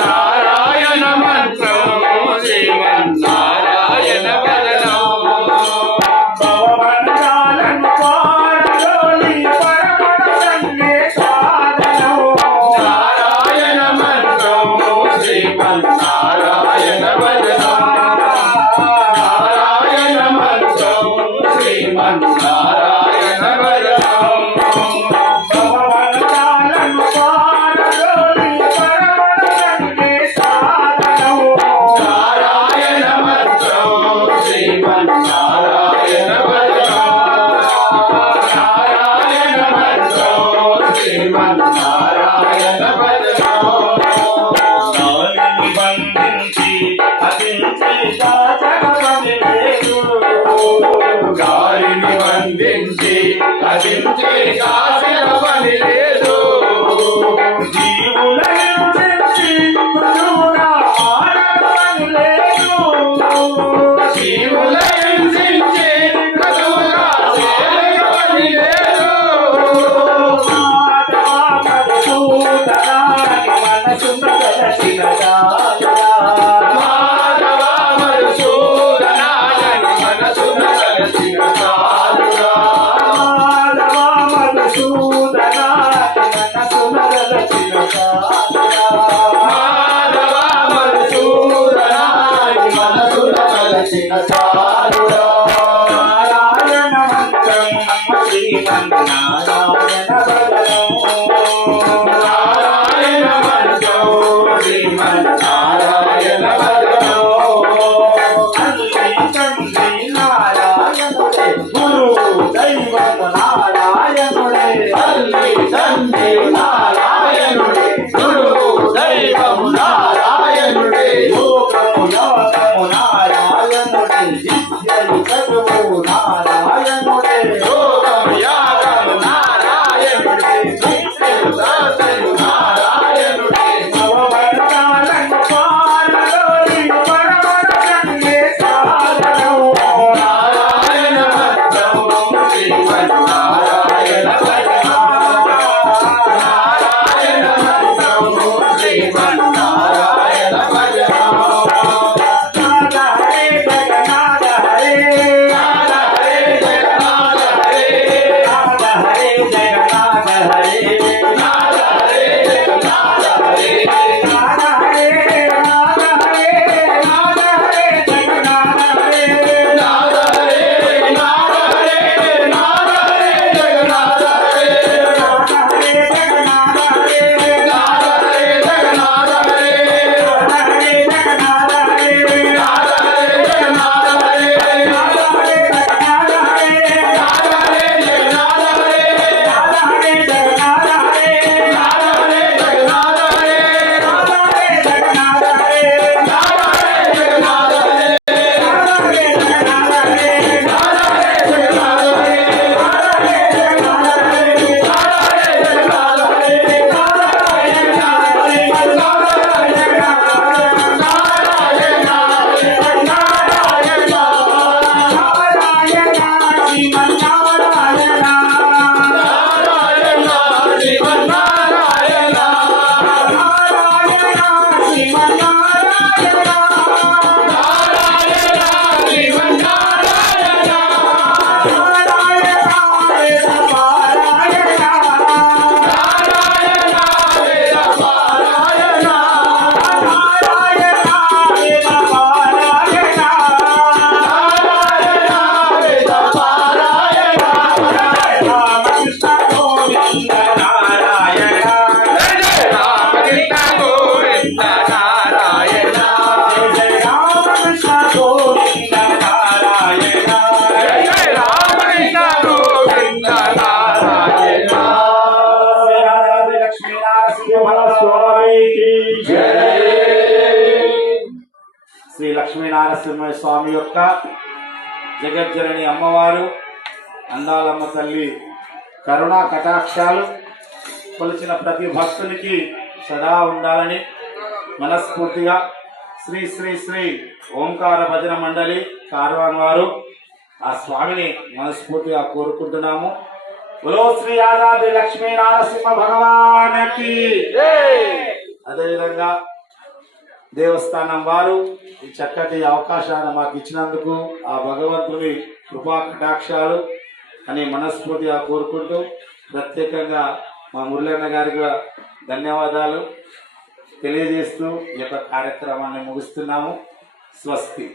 నారాయణ మంత్రం శ్రీమన్నారాయణ భజనం భవబంధాలను పారదోలి పరమణ సందేశాదనం నారాయణ మంత్రం శ్రీమన్నారాయణ భజనం నారాయణ మంత్రం శ్రీమన్నారాయణ భజనం గాలిని బంధించి అదించే కాసిన పని లేదు జీవులను తెచ్చి గురువుగా ఆడపని లేదు జీవులను తెచ్చి గురువుగా పని లేదు మనసు మదలసిన నారాయణ మంత్రం శ్రీమన్నారాయణ భజనం నారాయణ మంత్రం శ్రీమన్నారాయణ భజనం తల్లి తండ్రి నారాయణుడే గురు దైవము నారాయణుడే తల్లి తండ్రి నారాయణుడే గురు దైవము నారాయణుడే లోకము లోకము నారాయణుడే విద్యలు చదువు నారాయణుడే యోగం యాగము నారాయణుడే విద్యలు చదువు నారాయణుడే భవబంధాలను పారదోలి పరమణ సందేశాదనం నారాయణ మంత్రం శ్రీమన్నారాయణ భజనం నారాయణ మంత్రం శ్రీమన్నారాయణ భజనం హరే జగన్నాథ హరే హరే నరసింహ స్వామి యొక్క జగజ్జనని అమ్మవారు అందాలమ్మ తల్లి కరుణా కటాక్షాలు కొలిచిన ప్రతి భక్తునికి సదా ఉండాలని మనస్ఫూర్తిగా శ్రీ శ్రీ శ్రీ ఓంకార భజన మండలి కార్వాన్ వారు ఆ స్వామిని మనస్ఫూర్తిగా కోరుకుంటున్నాము. బులో శ్రీ యాదాద్రి లక్ష్మీ నరసింహ భగవానికి. అదేవిధంగా దేవస్థానం వారు ఈ చక్కటి అవకాశాన్ని మాకు ఇచ్చినందుకు ఆ భగవంతుని కృపా కటాక్షాలు అని మనస్ఫూర్తిగా కోరుకుంటూ ప్రత్యేకంగా మా మురళన్న గారికి కూడా ధన్యవాదాలు తెలియజేస్తూ ఈ యొక్క కార్యక్రమాన్ని ముగిస్తున్నాము. స్వస్తి.